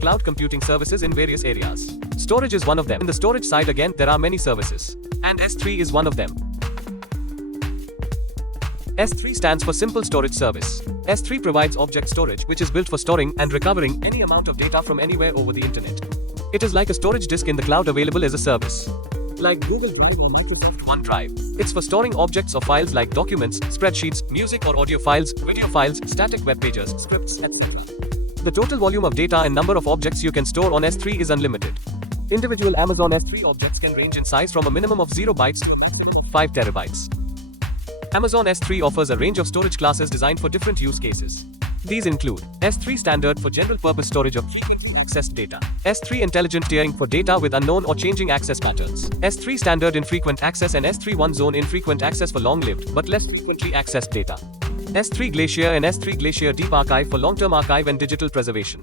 cloud computing services in various areas. Storage is one of them. In the storage side again, there are many services. And S3 is one of them. S3 stands for Simple Storage Service. S3 provides object storage, which is built for storing and recovering any amount of data from anywhere over the internet. It is like a storage disk in the cloud available as a service. Like Google Drive or Microsoft OneDrive. It's for storing objects or files like documents, spreadsheets, music or audio files, video files, static web pages, scripts, etc. The total volume of data and number of objects you can store on S3 is unlimited. Individual Amazon S3 objects can range in size from a minimum of 0 bytes to 5 terabytes. Amazon S3 offers a range of storage classes designed for different use cases. These include S3 Standard for general purpose storage of frequently accessed data, S3 Intelligent Tiering for data with unknown or changing access patterns, S3 Standard Infrequent Access and S3 One Zone Infrequent Access for long-lived but less frequently accessed data, S3 Glacier and S3 Glacier Deep Archive for long-term archive and digital preservation.